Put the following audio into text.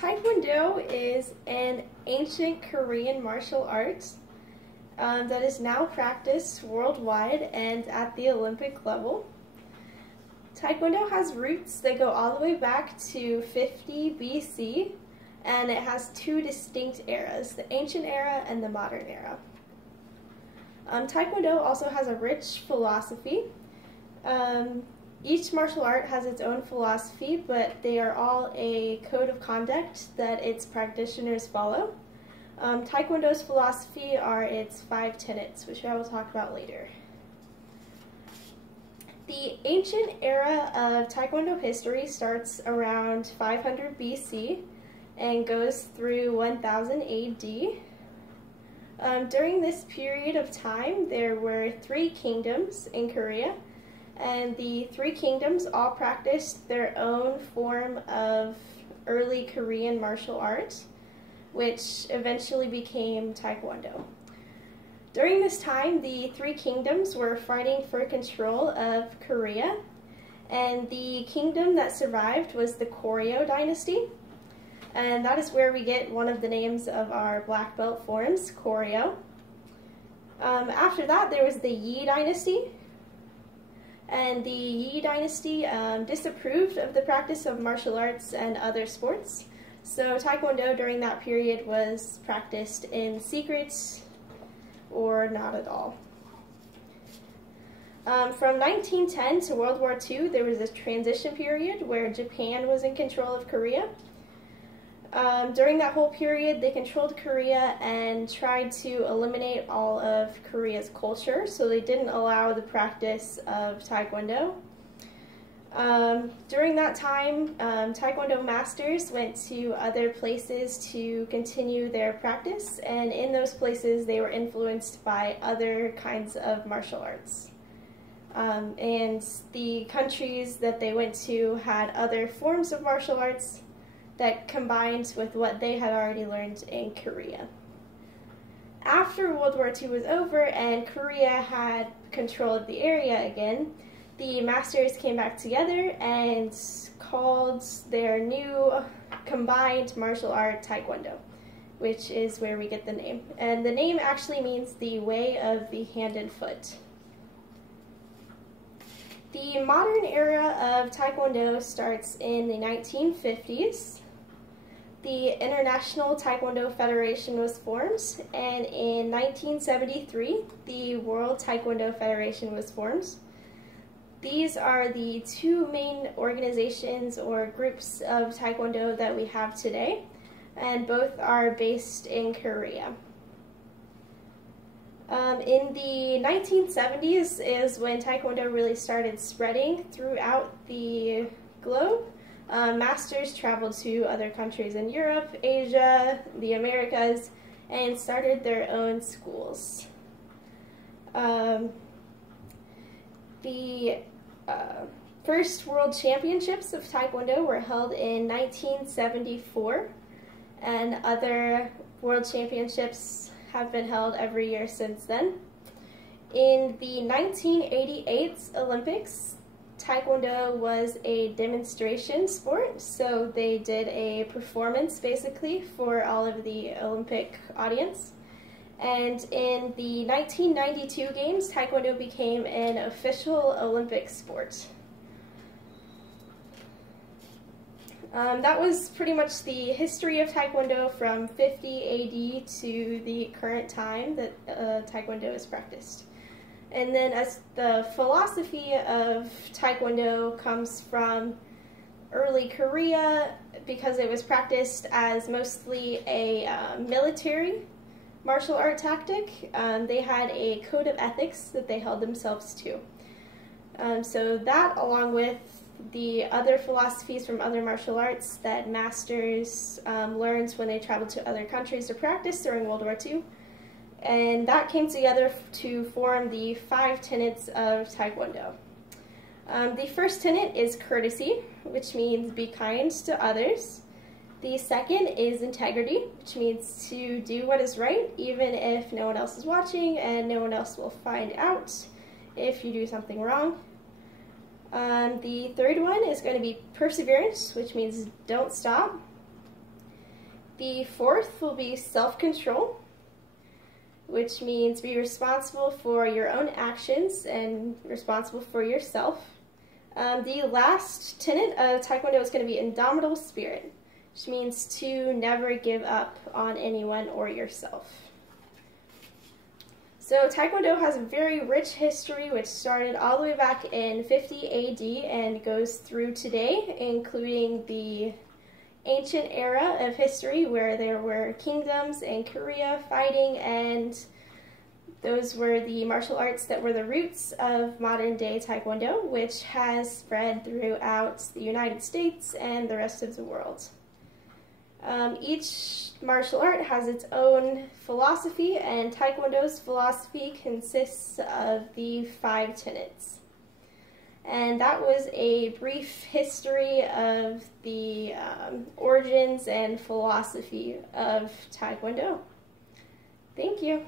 Taekwondo is an ancient Korean martial art that is now practiced worldwide and at the Olympic level. Taekwondo has roots that go all the way back to 50 BC, and it has two distinct eras, the ancient era and the modern era. Taekwondo also has a rich philosophy. Each martial art has its own philosophy, but they are all a code of conduct that its practitioners follow. Taekwondo's philosophy are its 5 tenets, which I will talk about later. The ancient era of Taekwondo history starts around 500 BC and goes through 1000 AD. During this period of time, there were 3 kingdoms in Korea, and the 3 kingdoms all practiced their own form of early Korean martial art, which eventually became Taekwondo. During this time, the 3 kingdoms were fighting for control of Korea, and the kingdom that survived was the Goryeo dynasty, and that is where we get one of the names of our black belt forms, Goryeo. After that, there was the Yi dynasty, and the Yi dynasty disapproved of the practice of martial arts and other sports, so Taekwondo during that period was practiced in secret or not at all. From 1910 to World War II, there was a transition period where Japan was in control of Korea. During that whole period, they controlled Korea and tried to eliminate all of Korea's culture, so they didn't allow the practice of Taekwondo. During that time, Taekwondo masters went to other places to continue their practice, and in those places they were influenced by other kinds of martial arts. And the countries that they went to had other forms of martial arts that combined with what they had already learned in Korea. After World War II was over and Korea had control of the area again, the masters came back together and called their new combined martial art Taekwondo, which is where we get the name. And the name actually means the way of the hand and foot. The modern era of Taekwondo starts in the 1950s. The International Taekwondo Federation was formed, and in 1973, the World Taekwondo Federation was formed. These are the 2 main organizations or groups of Taekwondo that we have today, and both are based in Korea. In the 1970s is when Taekwondo really started spreading throughout the globe. Masters traveled to other countries in Europe, Asia, the Americas, and started their own schools. The first World Championships of Taekwondo were held in 1974, and other World Championships have been held every year since then. In the 1988 Olympics, Taekwondo was a demonstration sport, so they did a performance basically for all of the Olympic audience. And in the 1992 games, Taekwondo became an official Olympic sport. That was pretty much the history of Taekwondo from 50 AD to the current time that Taekwondo is practiced. And then as the philosophy of Taekwondo comes from early Korea, because it was practiced as mostly a military martial art tactic, they had a code of ethics that they held themselves to. So that, along with the other philosophies from other martial arts that masters learned when they traveled to other countries to practice during World War II, and that came together to form the 5 tenets of Taekwondo. The first tenet is courtesy, which means be kind to others. The second is integrity, which means to do what is right, even if no one else is watching and no one else will find out if you do something wrong. The third one is going to be perseverance, which means don't stop. The fourth will be self-control, which means be responsible for your own actions and responsible for yourself. The last tenet of Taekwondo is going to be indomitable spirit, which means to never give up on anyone or yourself. So Taekwondo has a very rich history which started all the way back in 50 AD and goes through today, including the ancient era of history where there were kingdoms in Korea fighting, and those were the martial arts that were the roots of modern day Taekwondo, which has spread throughout the United States and the rest of the world. Each martial art has its own philosophy, and Taekwondo's philosophy consists of the 5 tenets. And that was a brief history of the origins and philosophy of Taekwondo. Thank you.